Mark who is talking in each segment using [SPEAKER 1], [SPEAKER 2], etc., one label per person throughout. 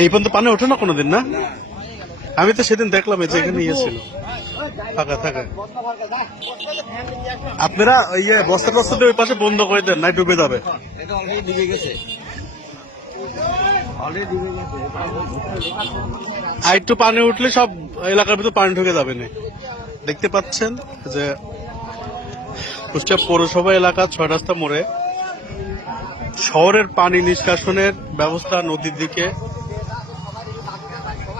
[SPEAKER 1] এই পর্যন্ত পানি ওঠে না কোনোদিন না? আমি তো সেদিন দেখলাম এই যে এখানে ইয়ে ছিল। থাকা আপনারা ওই ইয়ে বস্তা দিয়ে ওই পাশে বন্ধ করে দেন নাই ডুবে যাবে। আর একটু পানি উঠলে সব এলাকার ভিতরে পানি ঢুকে যাবে না। দেখতে পাচ্ছেন যে কুষ্টিয়া পৌরসভা এলাকা ছয় রাস্তা মোড়ে শহরের পানি নিষ্কাশনের ব্যবস্থা নদীর দিকে,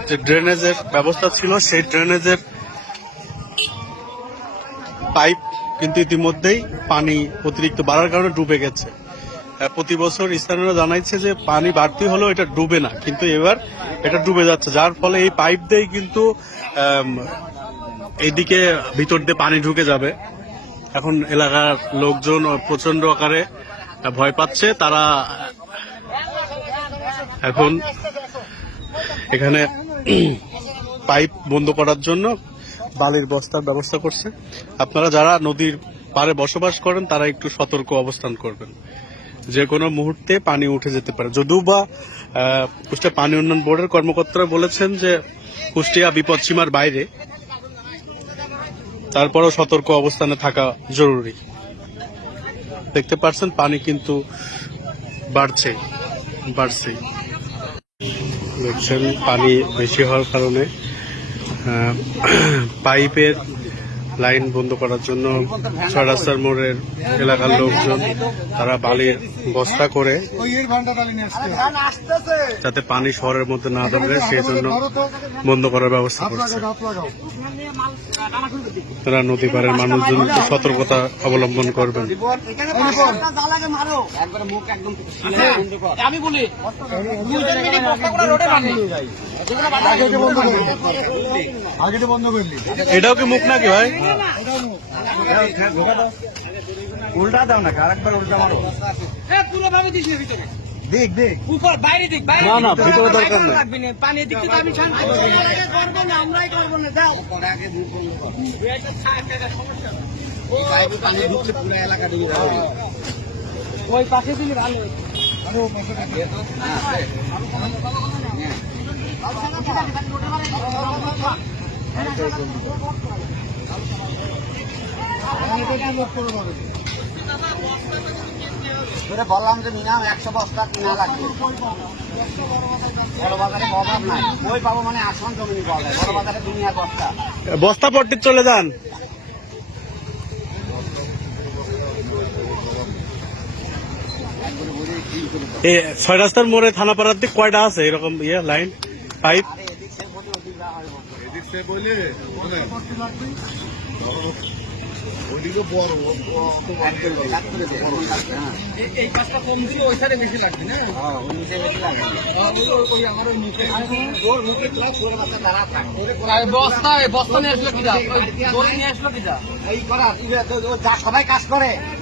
[SPEAKER 1] যে ড্রেনেজের ব্যবস্থা ছিল, সেই ড্রেনেজের পাইপ কিন্তু ইতিমধ্যেই পানি অতিরিক্ত বাড়ার কারণে ডুবে গেছে। প্রতি বছর স্থানীয়রা জানাইছে যে পানি বাড়তি হলেও এটা ডুবে না, কিন্তু এবার এটা ডুবে যাচ্ছে। যার ফলে এই পাইপ দিয়েই কিন্তু এইদিকে ভিতর দিয়ে পানি ঢুকে যাবে। এখন এলাকার লোকজন প্রচণ্ড আকারে ভয় পাচ্ছে, তারা এখন এখানে পাইপ বন্ধ করার জন্য বালির বস্তার ব্যবস্থা করছে। আপনারা যারা নদীর পাড়ে বসবাস করেন, তারা একটু সতর্ক অবস্থান করবেন। যে কোনো মুহূর্তে পানি উঠে যেতে পারে। যদিও বা কুষ্টিয়া পানি উন্নয়ন বোর্ডের কর্মকর্তারা বলেছেন যে, কুষ্টিয়া বিপদসীমার বাইরে তারপরও সতর্ক অবস্থানে থাকা জরুরি। দেখতে পাচ্ছেন পানি কিন্তু বাড়ছে বাড়ছে। দেখছেন পানি বেশি হওয়ার কারণে পাইপের লাইন বন্ধ করার জন্য ছয় রাস্তার মোড়ের এলাকার লোকজন তারা বালির বস্তা করে যাতে পানি শহরের মধ্যে না ঢোকে সেই জন্য বন্ধ করার ব্যবস্থা করছে। তারা নদী পাড়ের মানুষজন সতর্কতা অবলম্বন করবেন।
[SPEAKER 2] আমি বলি
[SPEAKER 1] এটাও কি মুখ নাকি ভাই?
[SPEAKER 3] উল্টা দাও না আরেকবার উল্টা মারো।
[SPEAKER 2] হ্যাঁ পুরো ভাবে দিস না ভিতরে।
[SPEAKER 3] দেখ দেখ।
[SPEAKER 2] উপর বাইরে দিক বাইরে
[SPEAKER 1] না, না, ভিতরে দরকার নেই।
[SPEAKER 2] পানি দিক থেকে আমি শান্তি করব না আমরাই করব না যাও।
[SPEAKER 3] আগে দূর বন্ধ
[SPEAKER 2] এটা থাক, এটা সমস্যা। না।
[SPEAKER 3] পাইপে পানি ঢুকছে পুরো এলাকা ডুবে যাবে।
[SPEAKER 2] ওই পাশে দিলে ভালো হতো।
[SPEAKER 3] বললাম যে মিনিমাম একশো বস্তা কিনা লাগবে। বড় বাজারে অভাব নাই। ওই পাবো মানে আসমান জমিনি বড় বাজারে দুনিয়া বস্তা।
[SPEAKER 1] বস্তা পট্টি চলে যান। ছয় রাস্তার মোড়ে থানা পাড়ার দিক কয়টা আছে? এরকম ইয়ে লাইন?
[SPEAKER 3] হয় হ্যাঁ।
[SPEAKER 2] এই- এই কম দিলে ওই সাইডে বেশি লাগবে না
[SPEAKER 3] হ্যাঁ,
[SPEAKER 2] বস্তা বস্তা নিয়ে আসলো দড়ি নিয়ে আসলো কি
[SPEAKER 3] এই করা, সবাই কাজ করে